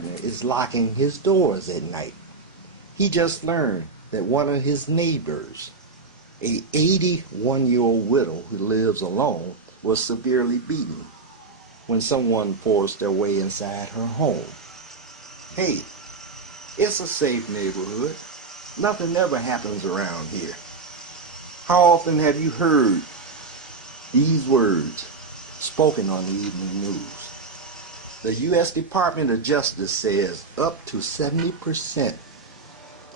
partner is locking his doors at night. He just learned that one of his neighbors, a 81-year-old widow who lives alone, was severely beaten when someone forced their way inside her home. Hey, it's a safe neighborhood. Nothing ever happens around here. How often have you heard these words spoken on the evening news? The U.S. Department of Justice says up to 70%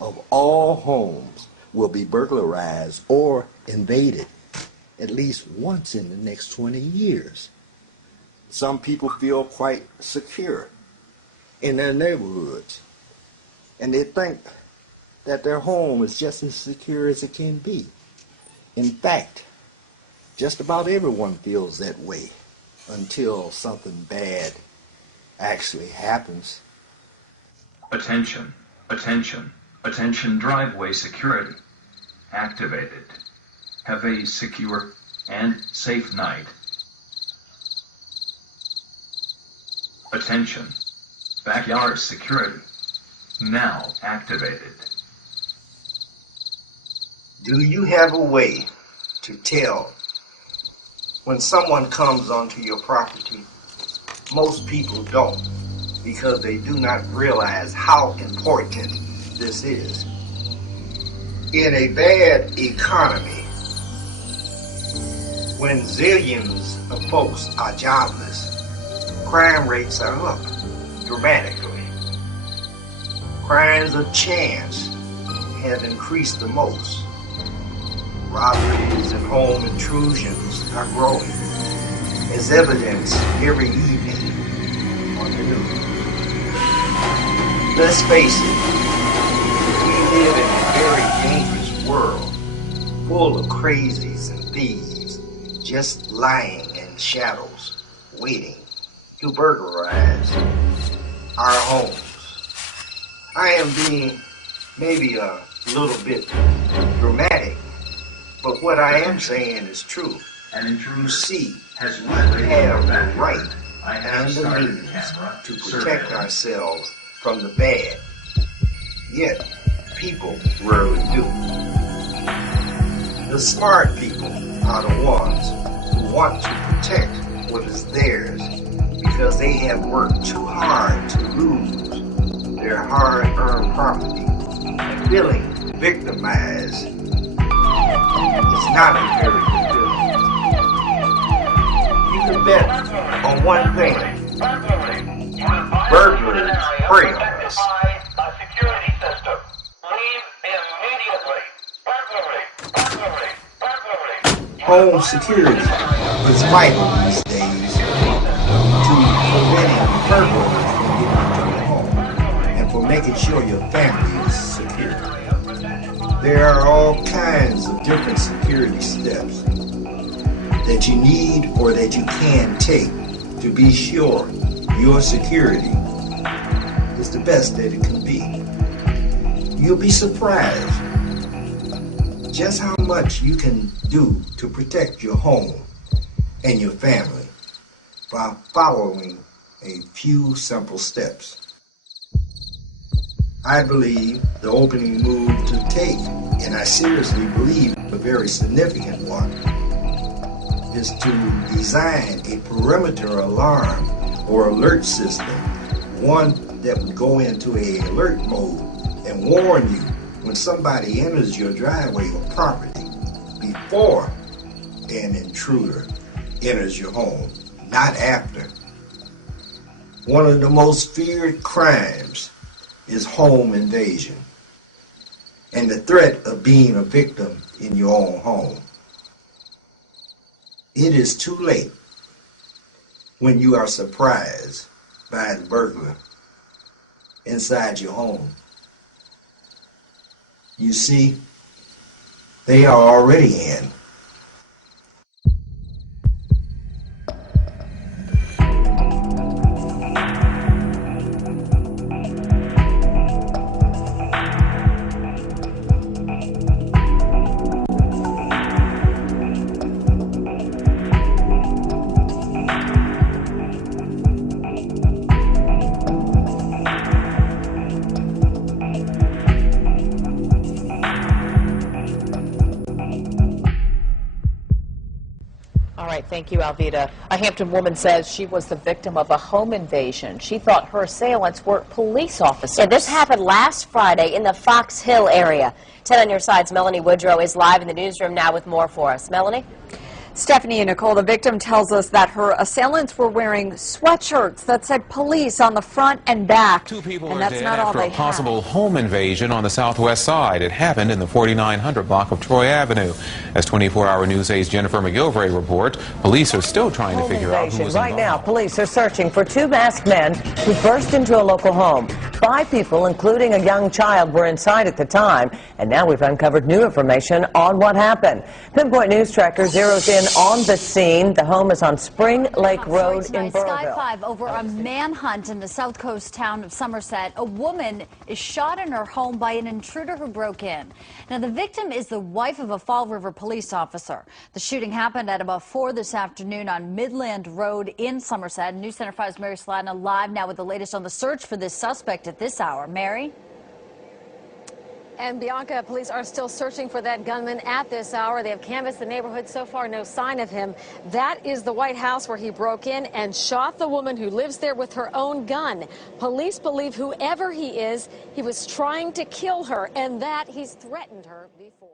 of all homes will be burglarized or invaded at least once in the next 20 years. Some people feel quite secure in their neighborhoods, and they think that their home is just as secure as it can be. In fact, just about everyone feels that way until something bad actually happens. Attention, attention, attention, driveway security activated. Have a secure and safe night. Attention, backyard security now activated. Do you have a way to tell when someone comes onto your property? Most people don't, because they do not realize how important this is. In a bad economy, when zillions of folks are jobless, crime rates are up dramatically. Crimes of chance have increased the most. Robberies and home intrusions are growing, as evidenced every evening on the news. Let's face it, we live in a very dangerous world, full of crazies and thieves, just lying in shadows, waiting to burglarize our homes. I am being maybe a little bit dramatic, but what I am saying is true. You see, we have the right and the means to protect ourselves from the bad. Yet, people rarely do. The smart people are the ones who want to protect what is theirs because they have worked too hard to lose their hard-earned property, and feeling victimized is not a very good feeling. You can bet on one thing. Burglars prey on us. Home security is vital these days to preventing burglars from getting into your home and for making sure your family is secure. There are all kinds of different security steps that you need or that you can take to be sure your security is the best that it can be. You'll be surprised just how much you can do to protect your home and your family by following a few simple steps. I believe the opening move to take, and I seriously believe a very significant one, is to design a perimeter alarm or alert system, one that would go into a alert mode and warn you when somebody enters your driveway or property before an intruder enters your home, not after. One of the most feared crimes is home invasion and the threat of being a victim in your own home. It is too late when you are surprised by the burglar inside your home. You see, they are already in. Thank you, Alvita. A Hampton woman says she was the victim of a home invasion. She thought her assailants were police officers. Yeah, this happened last Friday in the Fox Hill area. 10 on your side's Melanie Woodrow is live in the newsroom now with more for us. Melanie? Stephanie and Nicole, the victim tells us that her assailants were wearing sweatshirts that said police on the front and back. Two people and are that's dead not all after they a possible had. home invasion on the southwest side. It happened in the 4900 block of Troy Avenue. As 24-hour News 8's Jennifer McGilvray report, police are still trying to figure out who was Right now, involved. police are searching for two masked men who burst into a local home. 5 people, including a young child, were inside at the time, and now we've uncovered new information on what happened. Pinpoint News Tracker zeroes in on the scene. The home is on Spring Lake Road in Sky Burrillville. 5 over a manhunt in the south coast town of Somerset. A woman is shot in her home by an intruder who broke in. Now, the victim is the wife of a Fall River police officer. The shooting happened at about 4 this afternoon on Midland Road in Somerset. News Center 5's Mary Sladna live now with the latest on the search for this suspect at this hour. Mary? And Bianca, police are still searching for that gunman at this hour. They have canvassed the neighborhood. So far, no sign of him. That is the White House where he broke in and shot the woman who lives there with her own gun. Police believe whoever he is, he was trying to kill her and that he's threatened her before.